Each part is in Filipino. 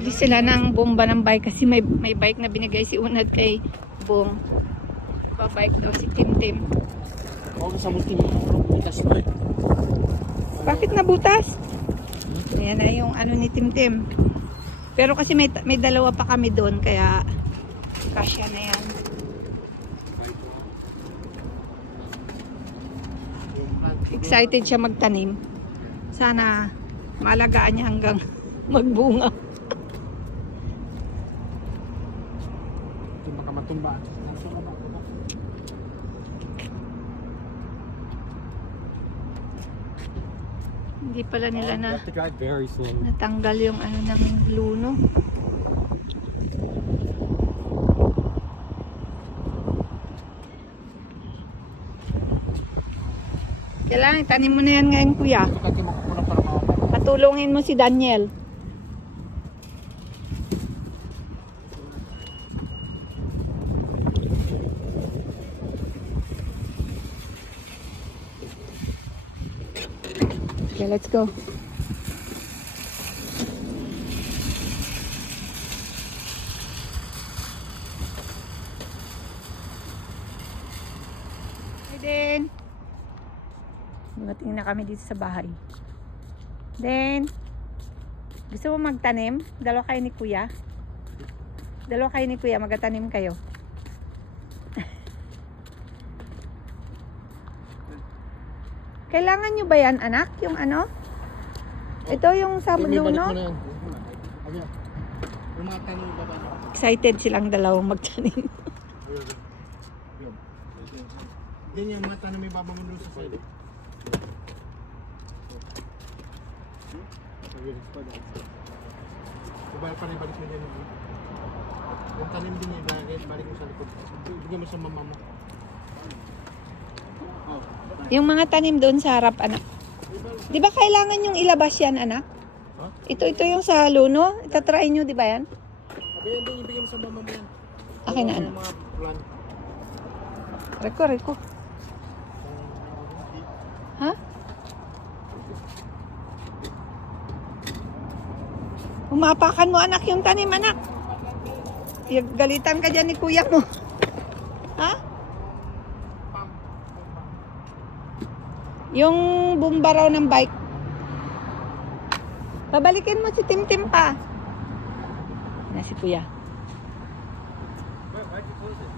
Bili sila ng bomba ng bike kasi may bike na binigay si Unad kay Bong. Pa-bike daw si Timtim. Ako sa multi butas mo eh. Bakit nabutas? Ayan na yung ano ni Timtim. Pero kasi may dalawa pa kami doon kaya kasya na yan. Excited siya magtanim. Sana malagaan niya hanggang magbunga. Ito makamatumba. Hindi pala nila na have to drive very slow. natanggal yung ano naming luno. Kailangan itanim mo na yan ngayon, kuya. Kasi makapuna para makapuna. Patulungin mo si Daniel. Okay, let's go. Hey, Den. Dumating na kami dito sa bahay. Den, gusto mo magtanim? Dalawa kayo ni Kuya. Magatanim kayo. Kailangan nyo ba yan, anak? Yung ano? Ito yung sa luno. Yung mga tanong baba na. Excited silang dalawang magtanim. Yan yung mga tanong may baba mo doon sa side. Balik mo dyan. Yung tanim din yung balik mo sa likod. Bigyan mo sa mama mo. Yung mga tanim doon sa harap, anak. Di ba kailangan yung ilabas yan, anak? Huh? Ito yung sa luno. Itatry nyo, di ba yan? Abi yan din ibigay mo sa mama mo yan. Akin na, anak. Yung mga plant. Reko. Ha? Umapakan mo, anak, yung tanim, anak. Galitan ka dyan ni kuya mo. Ha? Yung bomba raw ng bike. Babalikin mo si Timtim pa. Na si kuya. Why'd you close it?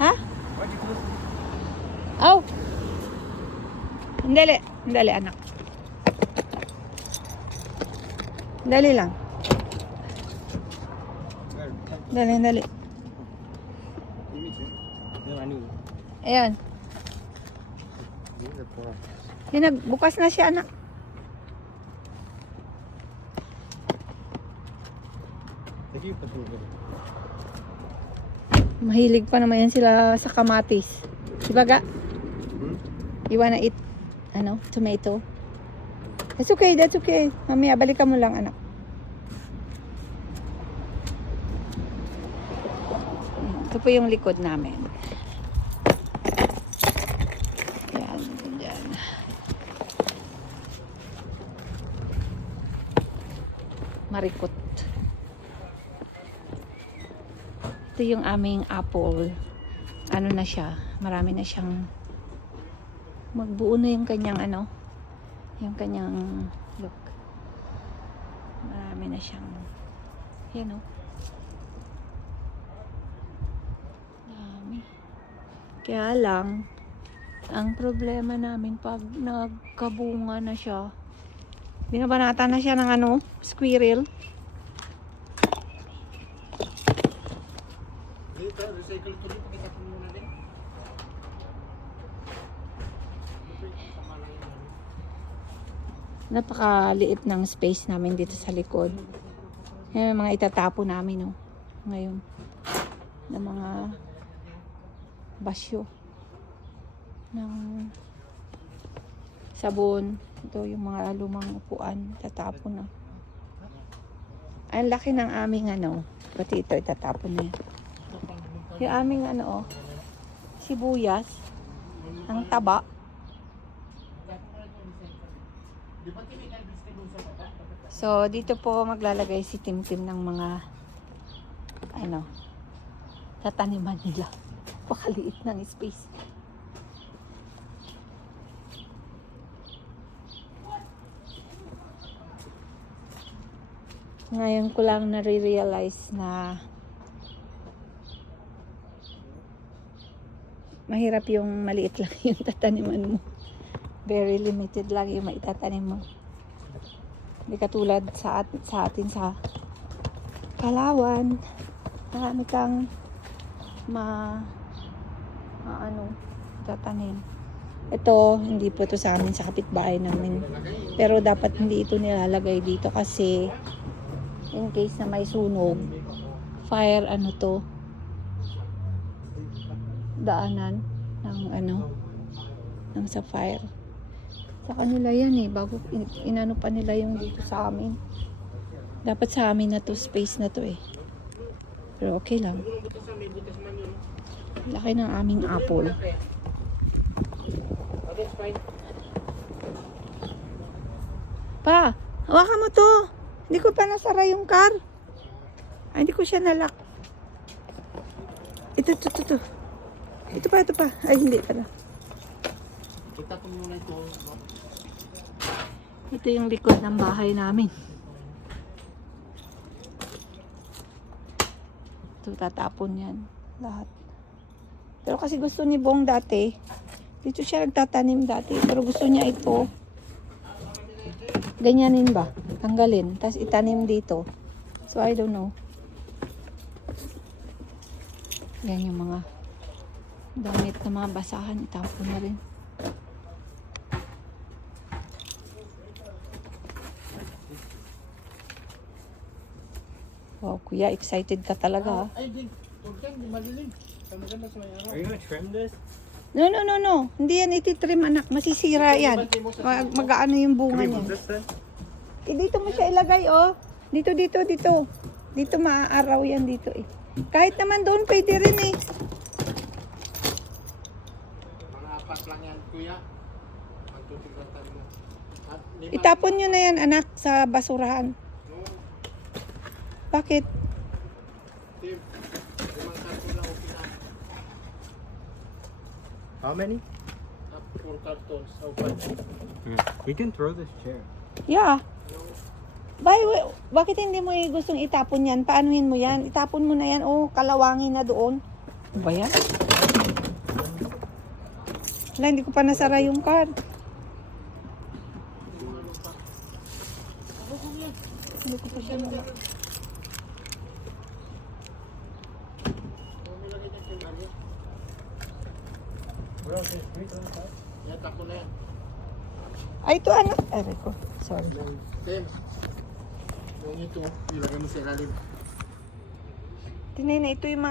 Ha? Why'd you close it? Aw. Andali, anak. Dali lang. Dali. Ayan. Bukas na siya, anak. Mahilig pa naman yan sila sa kamatis. Diba ga? You wanna eat, tomato? That's okay. Mamaya, balikan mo lang, anak. Ito po yung likod namin. Yan, dyan. Marikot. Ito yung aming apple. Ano na siya? Marami na siyang magbuo na yung kanyang yung kanyang look. Marami na siyang dami. Kaya lang ang problema namin pag nagkabunga na siya, binabanata na siya ng squirrel. Dito, recycle to dito. Kita po muna din. Napakaliit ng space namin dito sa likod. Yan mga itatapo namin ngayon ng mga basyo ng sabon. Ito yung mga lumang upuan, tatapon na. Ang laki ng aming pati ito itatapon na yan. Yung aming sibuyas, ang taba. So, dito po maglalagay si Timtim ng mga tataniman nila. Pakaliit ng space. Ngayon ko lang nare-realize na mahirap yung maliit lang yung tataniman mo. Very limited lang yung maitatanim mo. Hindi katulad sa atin sa Palawan. Marami kang tatanim. Ito, hindi po ito sa amin sa kapitbahay namin. Pero dapat hindi ito nilalagay dito kasi in case na may sunog, fire daanan ng sa fire. Sa kanila yan bago inano pa nila yung dito sa amin. Dapat sa amin na to, space na to Pero okay lang. Laki ng aming apple. Pa, hawakan mo to. Hindi ko pa nasara yung car. Ay, hindi ko siya nalock. Ito. Ito pa. Ay, hindi pala. Ito yung likod ng bahay namin. Ito, tatapon yan. Lahat. Pero kasi gusto ni Bong dati, dito siya nagtatanim dati. Pero gusto niya ito. Ganyanin ba? Tanggalin. Tapos itanim dito. So, I don't know. Yan yung mga damit na mga basahan. Itapon na rin. Wow, kuya, excited ka talaga. Ay, di. Huwag yan, di malilim. Maganda sa may araw. Are you gonna trim this? No. Hindi yan ititrim, anak. Masisira yan. Mag-aano yung bunga Can we niya. move this then? Dito mo siya ilagay, Dito. Dito maaaraw yan dito Kahit naman doon, pwede rin Mga apat lang yan, kuya. Magtutigatan mo. At lima. Itapon nyo na yan, anak, sa basurahan. No, Bakit? Tim. 5 karton lang okay na. How many? 4 cartons. Okay. We can throw this chair. Yeah. Bakit hindi mo gustong itapon yan? Paanuhin mo yan? Itapon mo na yan. Kalawangin na doon. Ano ba yan? Wala, hindi ko pa nasara yung card. Hindi ko pa siya nasara. Yan, tako na yan. Ay, ito anak. Aray ko. Sorry. Tim. Yung ito, ilagay mo sa ilalim. Tinay na ito yung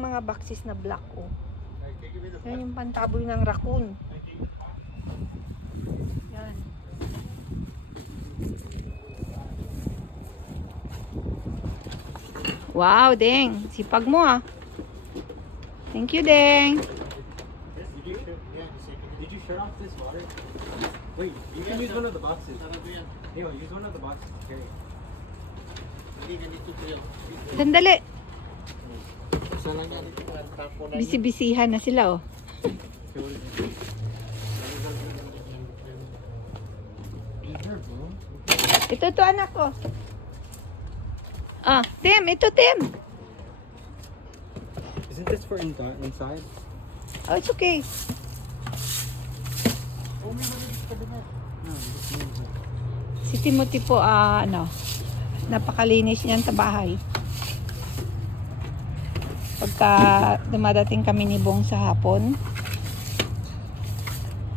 mga boxes na black Yan yung pantaboy ng raccoon. Yan. Wow, Deng. Sipag mo Thank you, Deng. Did you shut off this water? Wait, you can use one of the boxes. Sarado yan. Hey, use one of the boxes to carry. Hindi ganito kuya. Sandali. Isa lang yan. Tapo na yan. Bisi-bisihan na sila Ito anak ko. Tim, ito Tim. Isn't this for inside? Oh, it's okay. Oh, may maliit pa din yan. Si Timothy po, napakalinis niyan sa bahay. Pagka dumadating kami ni Bong sa hapon,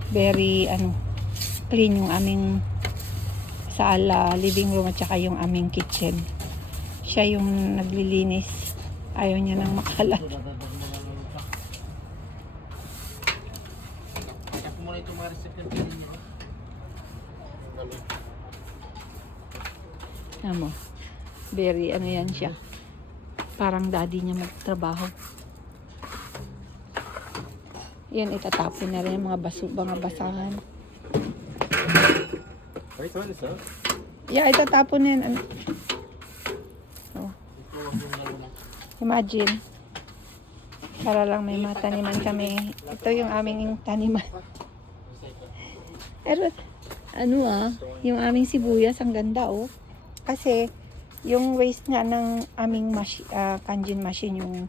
very, clean yung aming sala, living room at saka yung aming kitchen. Siya yung naglilinis. Ayaw niya nang makalat. Tapo mo na itong mga recipient ninyo. Mo, very yan siya. Parang daddy niya magtrabaho. Yan, itatapon na rin mga basahan. Are you throwing this up? Yeah, itatapon na yan. Oh, Ito, wag yung lalo na. imagine. Para lang may mga taniman kami. Ito yung aming taniman. Recycle. Pero, yung aming sibuyas, ang ganda, oh. Kasi, yung waste nga ng aming kanjin machine, yung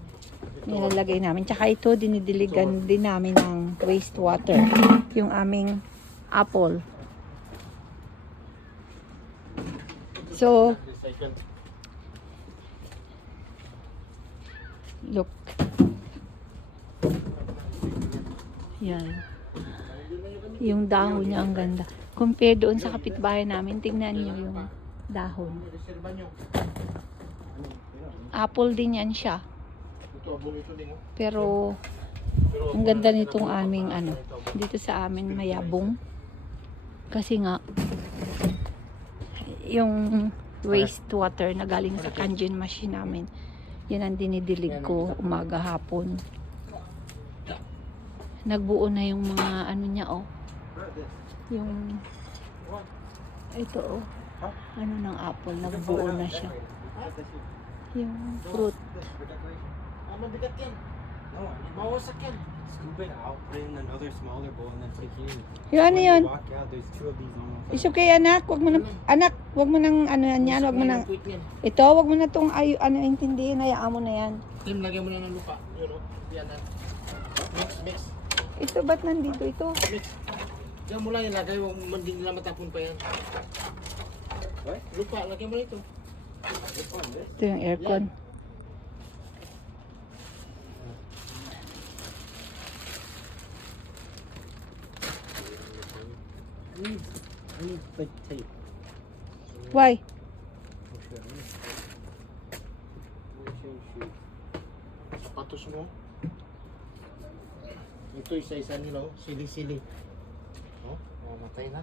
nilalagay namin. Tsaka ito, dinidiligan din namin ng wastewater. Yung aming apple. So, Recycle. look. Yan. Yung dahon niya, ang ganda. Compare doon sa kapitbahay namin, tingnan niyo yung dahon. Reserva nyo. Apple din yan siya. Ito, abon ito din. Oh. Pero, ang ganda nitong aming dito sa amin mayabong. Kasi nga, yung wastewater na galing sa kanjin machine namin, yan ang dinidilig ko umaga hapon. Nagbuo na yung mga niya, oh. Yung, ito, oh. Ano ng apple, nagbuo na siya. Yung fruit. Ah, mabigat yan. Mawasak yan. Scoop it out, put it in another smaller bowl, and then take it in. Yung ano When yun? you walk out, there's 2 of these on one It's okay, anak. Wag mo na, anak, wag mo nang yan, wag mo nang, Quick yan. ito, wag mo na tong intindihin, hayaan mo na yan. Tim, lagyan mo na ng lupa. Yun, oh. Yan na. Mix. Ito, ba't nandito ito? Mix. Diyan mo lang ilagay. Huwag mo hindi nila matapon pa yan. What? Lupa, lagyan mo na ito. This one, this? Ito yung aircon. I need like tape. Why? Sapatos mo. Ito isa-isa nila. Oh. Sili-sili. Oh, mamatay na.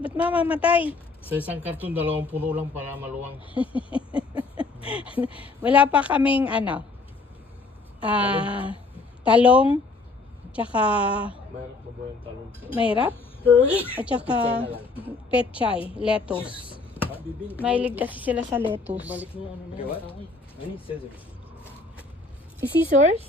Ba't mamamatay? Sa isang karton, 2 puno lang para maluwang. Wala pa kaming talong, tsaka Mayroon pa ba yung talong? mahirap, at tsaka pechay, lettuce. Mahilig kasi sila sa lettuce. Balik mo ano na. Okay, what? tawag. I need scissors. Scissors?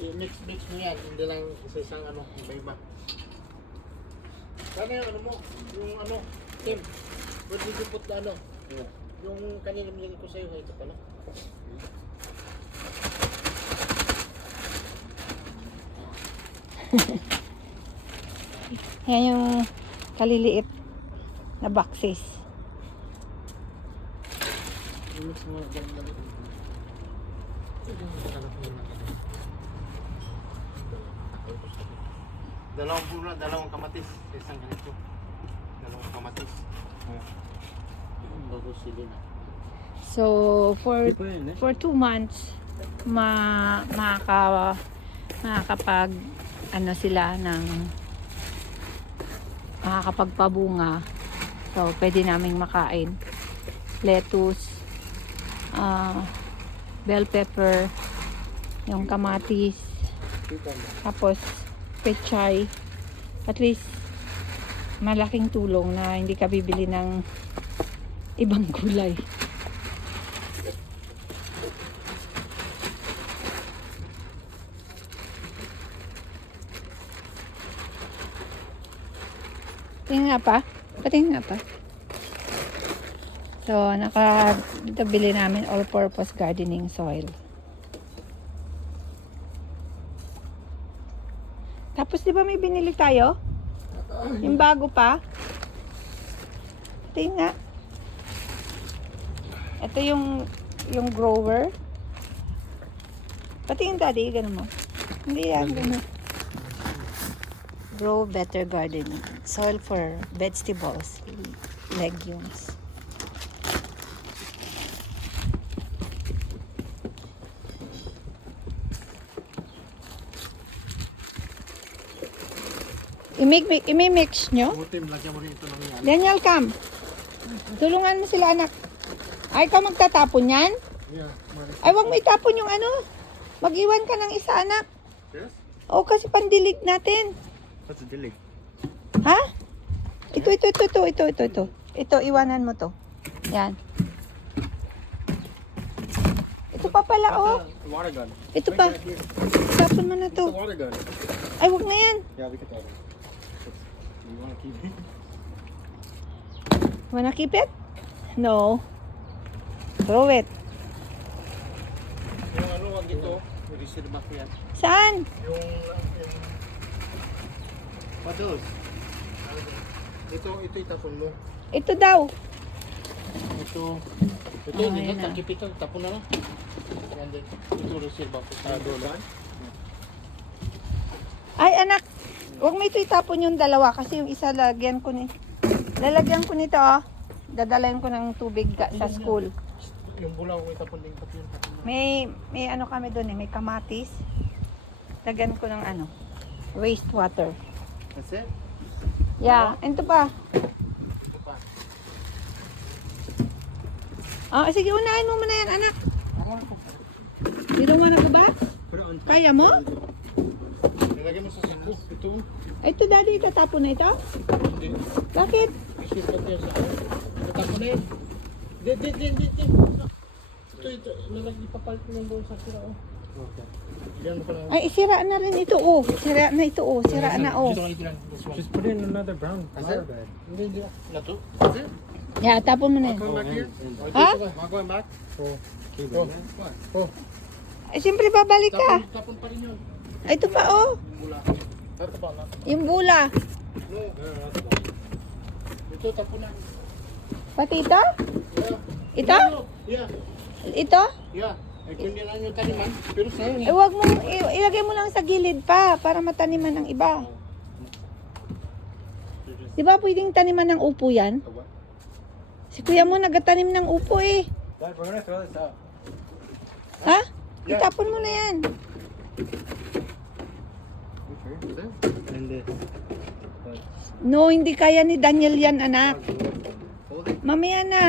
I-mix mo yan. Hindi lang isa-isang iba-iba. Sana yung mo? Yung Tim. Where did you put the Yung kanina binigay ko sa'yo. Ito pala. Yan yung kaliliit na boxes. I-mix mo. Dali. Dalawang kamatis. Isang ganito. 2 kamatis. Bago sili na. So, for Put it in this. 2 months, makakapag sila ng makakapagpabunga. So, pwede naming makain. Lettuce, bell pepper, yung kamatis, tapos pechay. At least, malaking tulong na hindi ka bibili ng ibang gulay. Tingnan nga pa. Patingin nga pa. So, dito bili namin all-purpose gardening soil. Tapos, di ba may binili tayo? Yung bago pa. Tingnan nga. Ito yung grower. Patingin, daddy. Ganun mo. Hindi yan. Ganun. Grow better gardening. Soil for vegetables, legumes. Imimix nyo? Tim, lagyan mo rin ito ng yan. Daniel, come. Tulungan mo sila, anak. Ay, ikaw magtatapon yan? Yeah, mali. Ay, wag mo itapon yung ano. Mag-iwan ka ng isa, anak. Yes? O, kasi pandilig natin. What's the delay? Ha? Ito. Ito, iwanan mo to. Yan. Ito pa pala, oh. Water gun. Ito pa. Tapon mo na The to. water gun. Ay, wag na yan. Yeah, we can throw it. You want to keep it? Wanna keep it? No. Throw it. Yung ano, wag ito. Reserve back yan. Saan? Yung... What those? Ito itapon mo. Ito daw. Ito, Ah, hindi yun na, na. takip ito, tapon na lang. Yan din. Ito reserve back. Doon. Ay, anak. Huwag mo ito itapon yung dalawa kasi yung isa lalagyan ko lalagyan ko nito, oh. Dadalayan ko ng tubig sa school. Yung bulaw, itapon din tapon. May ano kami doon eh, may kamatis. Lagyan ko ng ano, wastewater. That's it? Yeah, ito pa. Ito pa. Ah, sige, unahin mo muna yan, anak. You don't wanna go back? Put it on top. Kaya mo? Nilagay mo sa sakto. Ito. Ito, daddy, itatapon na ito? Hindi. Bakit? Reserve back yan sa itapon na yun. Di. Ito. Nilagay ipapalit mo doon sa sira, oh. Okay. Yan mo pa lang. Ay, isira na rin ito, oh. Sira na ito, oh. Sira na, oh. Dito lang ito lang. This one. Just put it in another brown That's flower it? bag. Hindi. Nato? Yeah, tapon mo na yan. Come back here. Ha? Am I going back? Oh, keep Oh. it. Oh. Ay, siyempre babalik ka. Tapon pa rin yun. Ay, ito pa, oh. Mula. Ito ba na? Yung bula. No. Ito tapon na. Pati ito? Yeah. Ito? Yeah. Ito? Yeah. Ay, kung hindi na yung taniman. Pero sa'yo Eh, wag mo, ilagay mo lang sa gilid pa para mataniman ng iba. Di ba pwedeng taniman ng upo yan? Si kuya mo nagatanim ng upo eh. Dad, we're gonna throw this out. Ha? Itapon mo na yan. And this. No, hindi kaya ni Daniel yan, anak. Hold it. Mamaya na.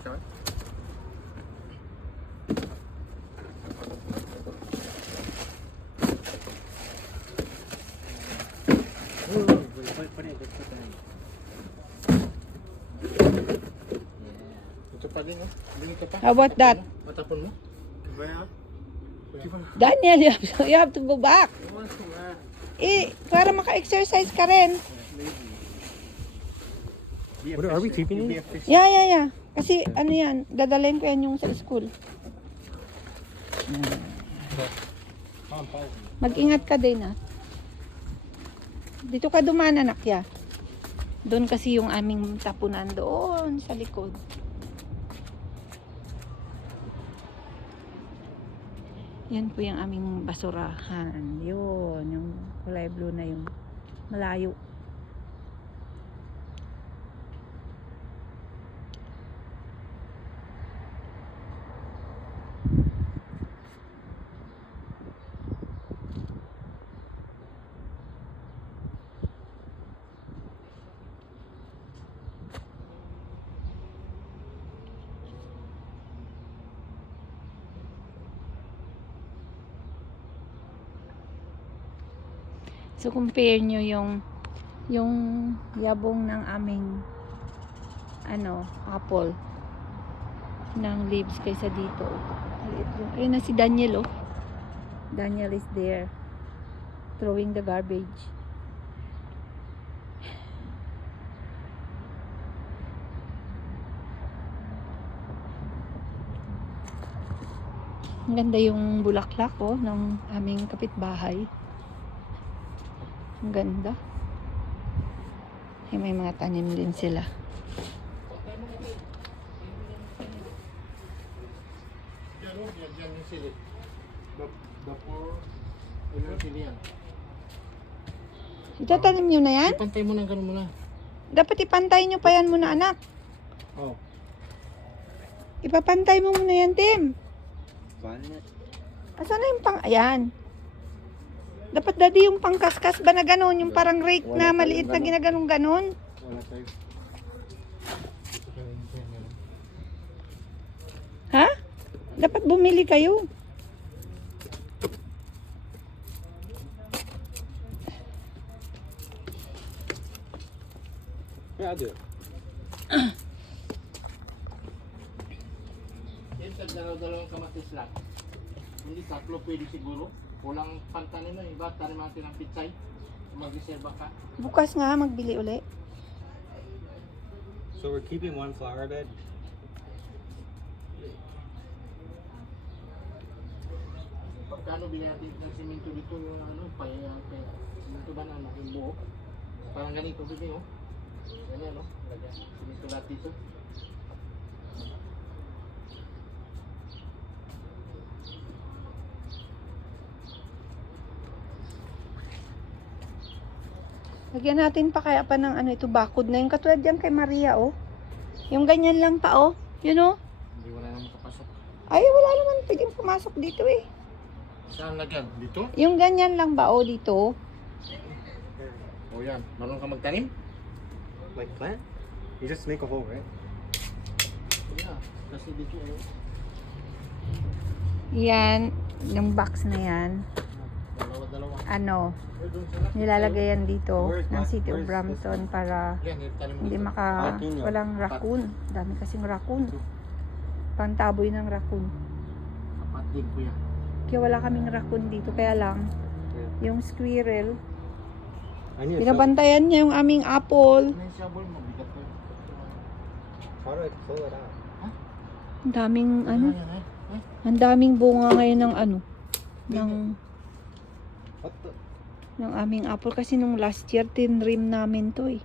Okay. Put it in. ito pa din, oh. Ito pa. How about that? Matapon mo? Daniel, you have to go back. Eh, para maka-exercise ka rin. What are we keeping it? Yeah. Kasi ano yan, dadalhin ko yan yung sa school. Mag-ingat ka din, ah. Dito ka dumaan, anak, ya. Doon kasi yung aming tapunan doon sa likod. Yan po yung aming basurahan. Yun, yung kulay blue na yung malayo. So compare nyo yung yabong ng aming apple ng leaves kaysa dito. Ayun na si Daniel, oh. Daniel is there throwing the garbage. Ang ganda yung bulaklak, oh, ng aming kapitbahay. Ang ganda. Eh, may mga tanim din sila. Yan, oh. Yan yung sili. Bapor. Yan yung sili yan. Itatanim nyo na yan? Ipantay mo ng ganun muna. Dapat ipantay nyo pa yan muna, anak. Oh. Ipapantay mo muna yan, Tim. Planet. Asan na yung pang... Ayan. Dapat daddy yung pangkaskas ba na gano'n? Yung parang rake Wala na tayong maliit na ganun. ginaganong gano'n. Wala tayo. Ha? Dapat bumili kayo. Yeah, I'll do it. Yan sa dalawang kamatis lang. Hindi tatlo pwede siguro. Walang pantanin mo, iba tanim natin ng pitsay. Mag-reserva ka. Bukas nga, magbili uli. So we're keeping one flower bed. Pagkano bilhin natin ng simento dito yung ano, simento ba na ano, yung buo. Parang ganito kasi oh. Ganyan no, lagyan simento lahat dito. Lagyan natin pa kaya pa ng ano ito, bakod na yung katulad yan kay Maria, oh. Yung ganyan lang pa, oh. You know? Hindi wala nang makapasok. Ay, wala naman pwedeng pumasok dito, eh. Saan lagyan? Dito? Yung ganyan lang ba, oh, dito? O yan, marunong ka magtanim? Like plant? You just make a hole, right? Yeah, kasi dito ano. Yan, yung box na yan. Dalawa-dalawa. Ano, Eh, doon sa lahat. nilalagay yan dito Where's ng my- City of where's Brampton para Yan, tanim hindi dito. walang raccoon. Dami kasing raccoon. Pantaboy ng raccoon. Kapat din ko yan. Kaya wala kaming raccoon dito. Kaya lang, Yeah. yung squirrel, I need a shovel. binabantayan niya yung aming apple. Ano yung shovel mo? Bigat ko. How do I pull it out? Ang daming, ano, Yan, eh. ang daming bunga ngayon ng ano, ng, What the? ng aming apple. Kasi nung last year, tinrim namin to, eh.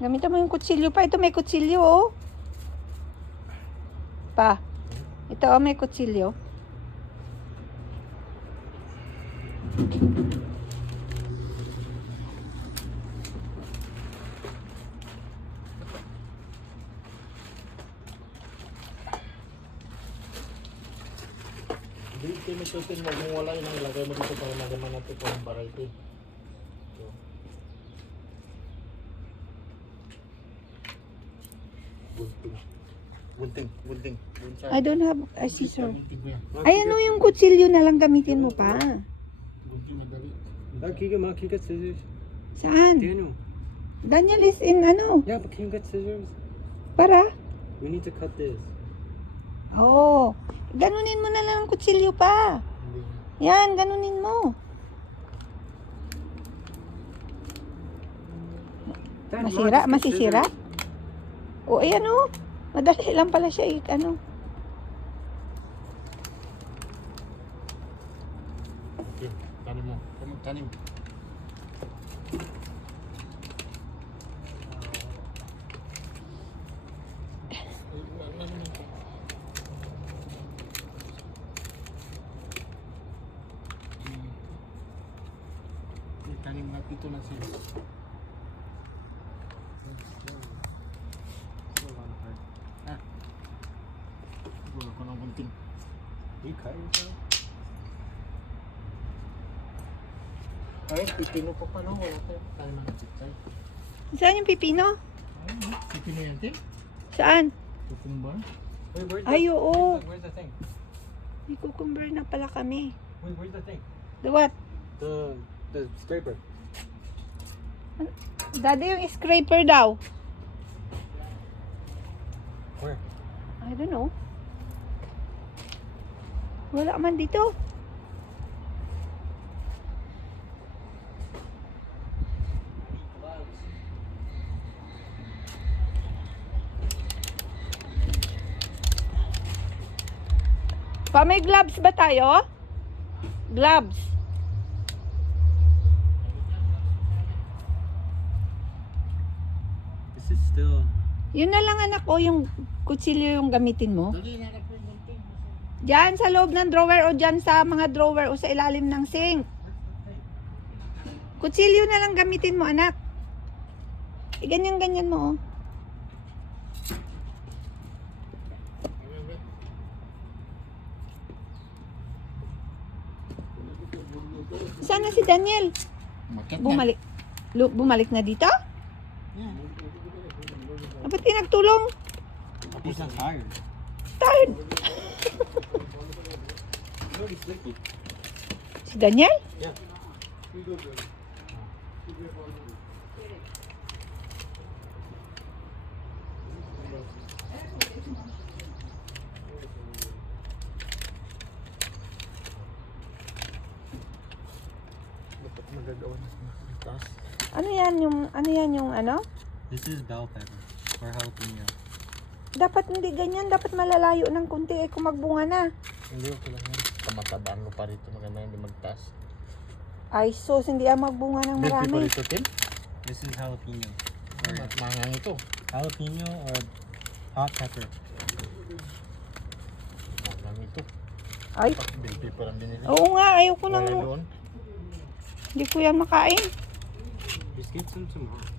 Gamitan mo yung kutsilyo pa. Ito may kutsilyo, oh. Pa. Ito, oh, may kutsilyo. Dito mo sutin mo, kung wala yun, ilagay mo dito para magaman natin ito ng variety. So. Gunting. Gunting, gunting. I don't have a scissor. Gunting ko yan. Ay, ano yung kutsilyo na lang gamitin mo pa? Gunting madali. Can you get scissors? Saan? Daniel. Daniel is in ano? Yeah, but can you get scissors? Para? We need to cut this. Oo. Ganunin mo na lang ang kutsilyo pa. Hindi. Yan, ganunin mo. Dad, Masira? Mom, just get Masisira? scissors. O, ayan o. Madali lang pala siya, ano. Okay, tanim mo. Tanim. Tanim na dito na siya. Ah. Siguro ko ng gunting. You cut yourself? Ay, pipino pa pala. Wala tayo. Tanim ng pitsay. Saan yung pipino? Ayun, no? Pipino yan, Tim. Saan? Cucumber. Wait, where's Ay, oo. Where's the thing? May cucumber na pala kami. Where's the thing? The what? The scraper. Dati yung scraper daw. Where? I don't know. Wala man dito. Pa, may gloves ba tayo? Gloves. This is still. Yun na lang anak ko, yung kutsilyo yung gamitin mo. Dali, hanap ko yung gunting. Diyan sa loob ng drawer o diyan sa mga drawer o sa ilalim ng sink. Kutsilyo na lang gamitin mo, anak. Ganyan-ganyan mo, oh. Sana si Daniel? Makit na. Bumalik. Bumalik na dito? Yan. Ba't di nagtulong? He's not tired. Tired. No, he's sleepy. Si Daniel? Yeah. Dapat magagawa na sa taas. Ano yan yung ano? This is bell pepper or jalapeno. Dapat hindi ganyan. Dapat malalayo ng kunti kung magbunga na. Hindi okay lang yan. Kamatabaan mo pa rito. Maganda hindi magtaas. Ay, sus, hindi magbunga ng Big people marami. ito, Tim. This is jalapeno. Or Mangang ito. jalapeno or hot pepper. Mangang ito. Ay, Big people ang binili. oo nga. Ayoko nang, Wala doon. hindi ko yan makain. Just get some tomorrow.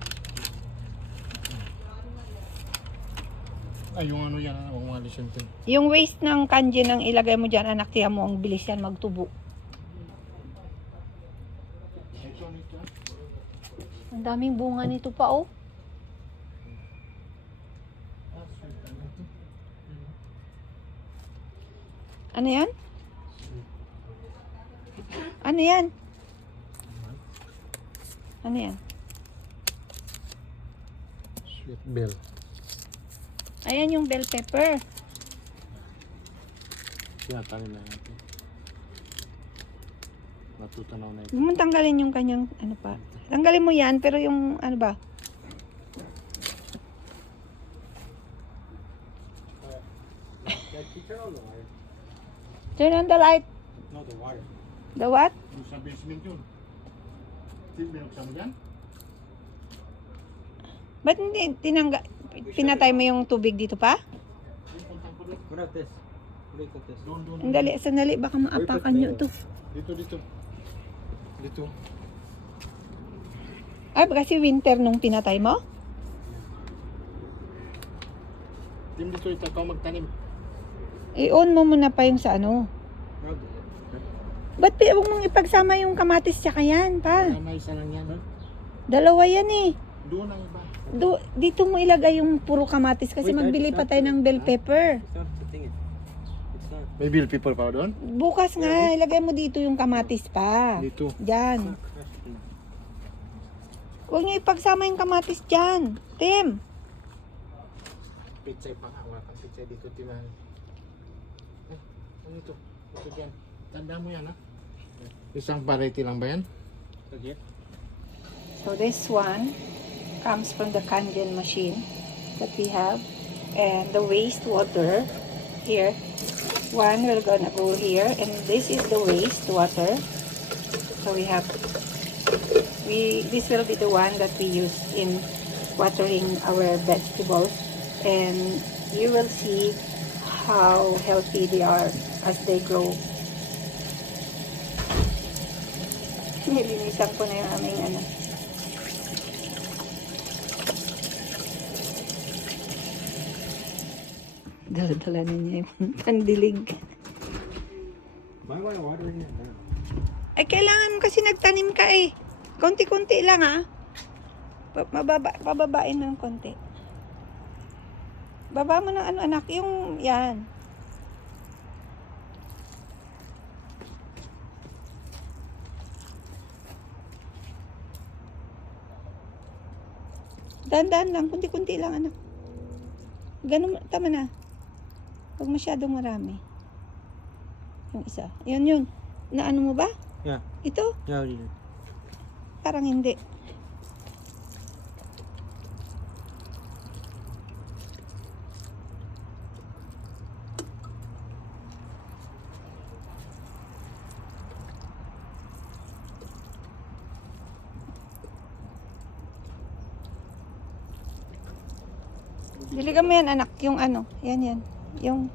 Ay, yung ano yan. Huwag mga listen, Tim. Yung waste ng kanji nang ilagay mo dyan, anak, tiyan mo, ang bilis yan magtubo. Ito, ito. Ang daming bunga nito pa, oh. Ano yan? Ano yan? Ano yan? Sweet bell. Ayan yung bell pepper. Yan, tanin na natin. Matutanaw na ito. Huwag mong tanggalin yung kanyang, ano pa. Tanggalin mo yan, pero yung, ano ba? Turn on the wire. Turn on the light. No, the wire. The what? Yung sa basement yun. Tim, binuksan mo dyan? Ba't hindi pinatay mo yung tubig dito pa? Yung puntang ko doon. What about this? What do you think this? Doon, doon. Sandali, sandali. Baka maapakan nyo to. Dito, dito. Dito. Ay, kasi winter nung pinatay mo? Tim, dito ikaw magtanim. I-on mo muna pa yung sa ano. Rub it. Ba't huwag mong ipagsama yung kamatis tsaka yan, pa? Kaya may isa lang yan. Dalawa yan eh. Doon ang iba. Dito mo ilagay yung puro kamatis kasi Wait, magbili pa tayo ng bell pepper. It's not the thing. It's not. May bill people pa doon? Bukas nga, ilagay mo dito yung kamatis pa. Dito. Diyan. Not crushed. Huwag niyo ipagsama yung kamatis dyan. Tim. Pitsay pa nga. Wala kang pitsay dito, Timan. Ano ito? Ito dyan. Tanda mo yan, ha? Isang variety lang ba yan? Okay. So this one comes from the Kangen machine that we have. And the wastewater here. One we're gonna go here. And this is the wastewater. So we have, this will be the one that we use in watering our vegetables. And you will see how healthy they are as they grow. Nilinisan ko na yung aming ano. Dala-dala na niya yung pandilig. Why am I watering it now? Ay, kailangan mo kasi nagtanim ka eh. Konti-konti lang ah. Pababain ng konti. Baba mo ng ano anak, yung yan. Dahan-dahan lang, kunti-kunti lang anak. Ganun, tama na. Huwag masyadong marami. Yung isa. Yun. Na ano mo ba? Yeah. Ito? Yeah, what do you do? Parang hindi. Diligan mo yan anak, yung ano, yan. Yung,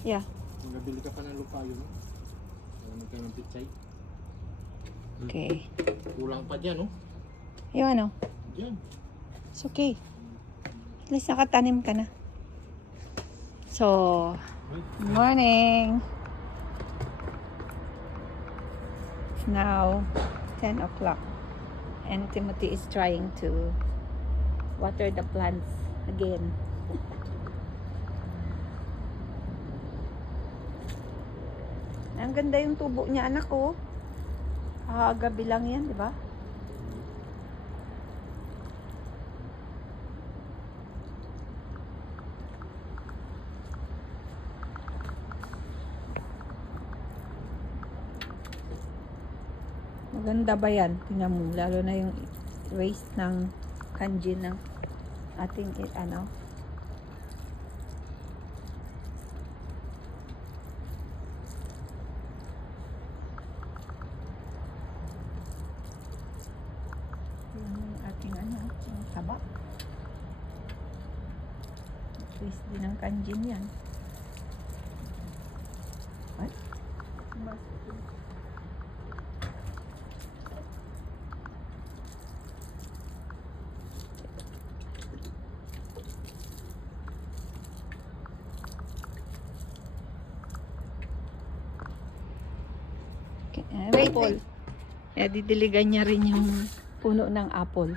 yeah. Nagabili ka pa ng lupa yun, no? Nagabili ka ng pitsay. Okay. Kulang pa dyan, no? Yung ano. Dyan. It's okay. At least nakatanim ka na. So, good morning. It's now 10 o'clock. And Timothy is trying to water the plants again. Ang ganda yung tubo niya, anak ko. Gabi lang yan, di ba? Maganda ba yan? Tingnan mo, lalo na yung waste ng kanji ng ating ano. Yung ating ano, yung taba. Waste din ng kanji yan. What? Apple. Kaya didiligan niya rin yung puno ng apple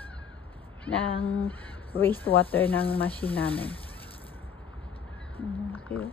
ng wastewater ng machine namin. Okay.